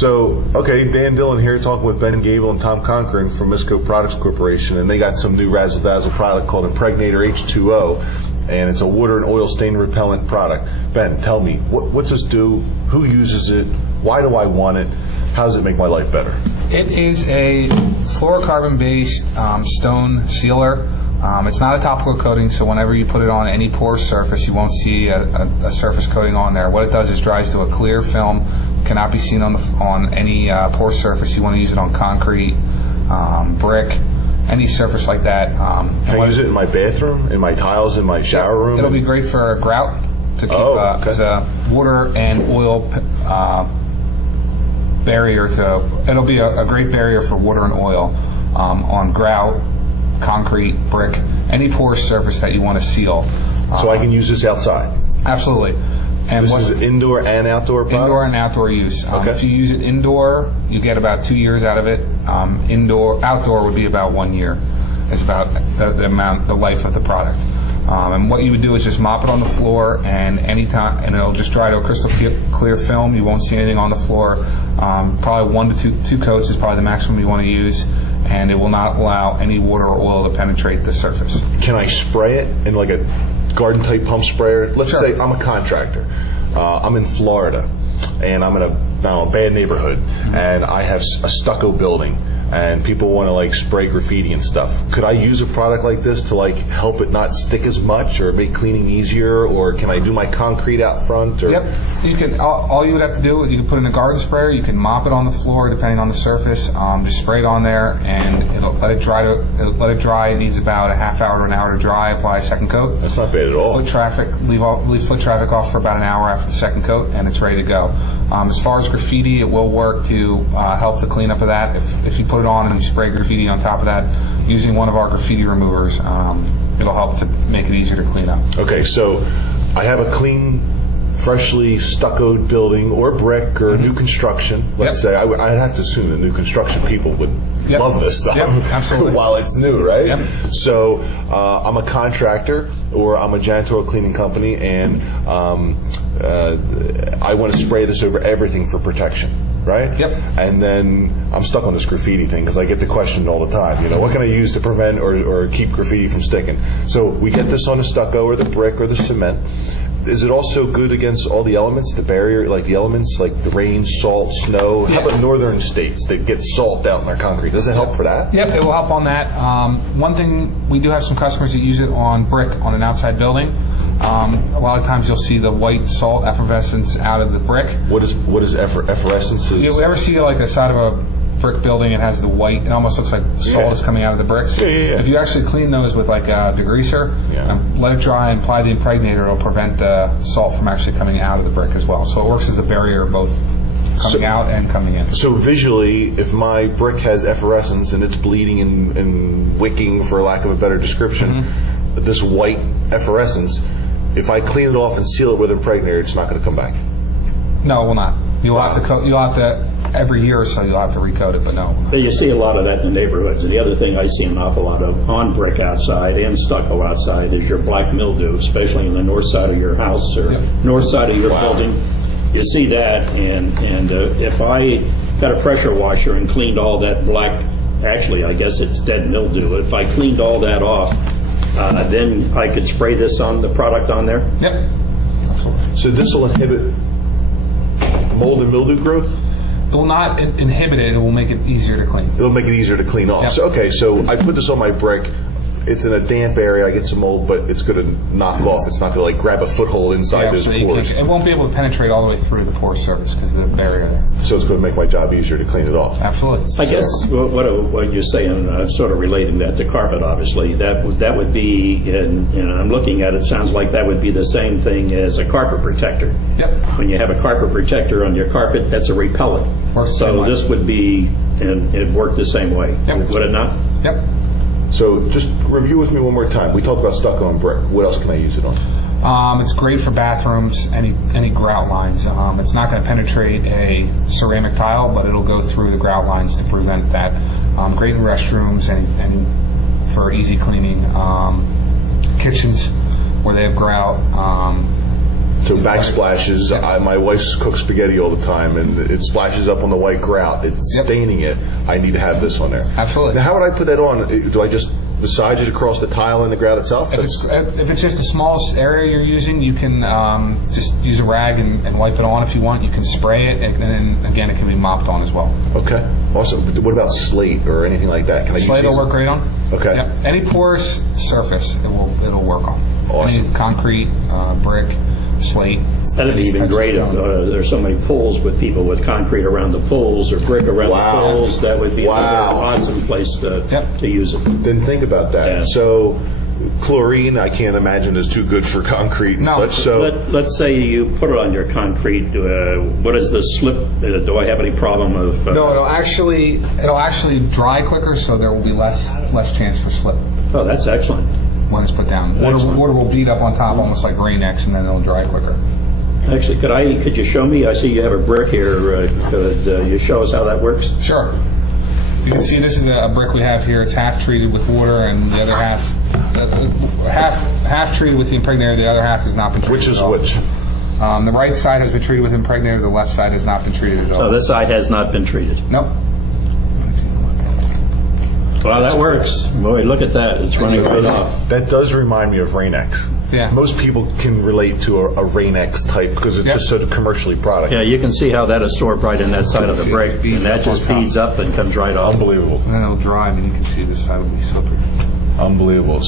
So, okay, Dan Dillon here talking with Ben Gable and Tom Conkering from Misco Products Corporation, and they got some new razzle-dazzle product called Impregnator H2O, and it's a water and oil stain repellent product. Ben, tell me, what's this do? Who uses it? Why do I want it? How does it make my life better? It is a fluorocarbon-based stone sealer. It's not a topical coating, so whenever you put it on any porous surface, you won't see a surface coating on there. What it does is dries to a clear film, cannot be seen on any porous surface. You want to use it on concrete, brick, any surface like that. Can I use it in my bathroom, in my tiles, in my shower room? It'll be great for a grout to keep as a water and oil barrier it'll be a great barrier for water and oil on grout, concrete, brick, any porous surface that you want to seal. So I can use this outside? Absolutely. And this is indoor and outdoor product? Indoor and outdoor use. Okay. If you use it indoor, you get about 2 years out of it. Outdoor would be about 1 year. It's about the life of the product. And what you would do is just mop it on the floor, and it'll just dry to a crystal clear film. You won't see anything on the floor. Probably 1 to 2 coats is probably the maximum you want to use, and it will not allow any water or oil to penetrate the surface. Can I spray it in like a garden type pump sprayer? Let's say I'm a contractor. I'm in Florida, and I'm in a bad neighborhood, and I have a stucco building, and people want to like spray graffiti and stuff. Could I use a product like this to like help it not stick as much or make cleaning easier, or can I do my concrete out front? Or? Yep. You can. All you would have to do, you can put in a garden sprayer. You can mop it on the floor, depending on the surface. Just spray it on there, and it'll let it dry. Let it dry. It needs about a half hour to an hour to dry. Apply a second coat. That's not bad at all. Leave foot traffic off for about an hour after the second coat, and it's ready to go. As far as graffiti, it will work to help the cleanup of that. If you put it on and you spray graffiti on top of that, using one of our graffiti removers, it'll help to make it easier to clean up. Okay, so I have a clean, freshly stuccoed building or brick or new construction. Let's say I'd have to assume that new construction people would love this stuff absolutely. while it's new, right? Yep. So I'm a contractor or I'm a janitorial cleaning company, and I want to spray this over everything for protection. Right? Yep. And then I'm stuck on this graffiti thing because I get the question all the time. You know, what can I use to prevent or keep graffiti from sticking? So we get this on the stucco or the brick or the cement. Is it also good against all the elements, the barrier, like the elements, like the rain, salt, snow? How about northern states that get salt out in their concrete? Does it help for that? Yep, it will help on that. One thing, we do have some customers that use it on brick on an outside building. A lot of times you'll see the white salt effervescence out of the brick. What is effervescence? You ever see like a side of a brick building, it has the white, it almost looks like salt is coming out of the bricks. Yeah. If you actually clean those with like a degreaser, and let it dry and apply the impregnator, it'll prevent the salt from actually coming out of the brick as well. So it works as a barrier both coming out and coming in. So visually, if my brick has effervescence and it's bleeding and wicking, for lack of a better description, this white effervescence, if I clean it off and seal it with Impregnator, it's not going to come back? No, it will not. You'll have to every year or so you'll have to recoat it, but no. But you see a lot of that in the neighborhoods. And the other thing I see an awful lot of on brick outside and stucco outside is your black mildew, especially in the north side of your house or north side of your building. You see that, and if I got a pressure washer and cleaned all that black, actually I guess it's dead mildew, if I cleaned all that off, then I could spray this on the product on there? Yep. Absolutely. So this will inhibit mold and mildew growth? It will not inhibit it. It will make it easier to clean. It'll make it easier to clean off. Yep. So I put this on my brick. It's in a damp area. I get some mold, but it's going to knock off. It's not going to like grab a foothold inside those pores. It won't be able to penetrate all the way through the pore surface because of the barrier there. So it's going to make my job easier to clean it off. Absolutely. I guess what you're saying, sort of relating that to carpet, obviously, that would be, and I'm looking at it, sounds like that would be the same thing as a carpet protector. Yep. When you have a carpet protector on your carpet, that's a repellent. So this would be, and it'd work the same way. Yep. Would it not? Yep. So just review with me one more time. We talked about stucco and brick. What else can I use it on? It's great for bathrooms, any grout lines. It's not going to penetrate a ceramic tile, but it'll go through the grout lines to prevent that. Great in restrooms and for easy cleaning. Kitchens where they have grout. So backsplashes, my wife cooks spaghetti all the time, and it splashes up on the white grout. It's staining it. I need to have this on there. Absolutely. Now, how would I put that on? Do I just massage it across the tile and the grout itself? If it's just the smallest area you're using, you can just use a rag and wipe it on if you want. You can spray it, and then again, it can be mopped on as well. Okay. Awesome. But what about slate or anything like that? Can I Slate use will work great on. Okay. Yep. Any porous surface, it'll work on. Awesome. Any concrete, brick, slate. That'd be even great. There's so many pools with people with concrete around the pools or brick around the pools. That would be another awesome place to use it. Didn't think about that. Yeah. So chlorine, I can't imagine is too good for concrete and such. So Let's say you put it on your concrete. What is the slip? Do I have any problem of? No, it'll actually dry quicker, so there will be less chance for slip Oh, that's excellent. when it's put down. Water will bead up on top, almost like Rain-X, and then it'll dry quicker. Actually, could you show me? I see you have a brick here. Could you show us how that works? Sure. You can see this is a brick we have here. It's half treated with water, and the other half treated with the Impregnator. The other half has not been treated. which is at all. which? The right side has been treated with Impregnator. The left side has not been treated at all. So this side has not been treated. Nope. Well, that works. Boy, look at that. It's running right off. That does remind me of Rain-X. Yeah. Most people can relate to a Rain-X type because it's just so commercially product. Yeah, you can see how that is absorbed right in that side of the brick, and that just feeds up and comes right off. Unbelievable. And then it'll dry, and you can see this side will be slippery. Unbelievable.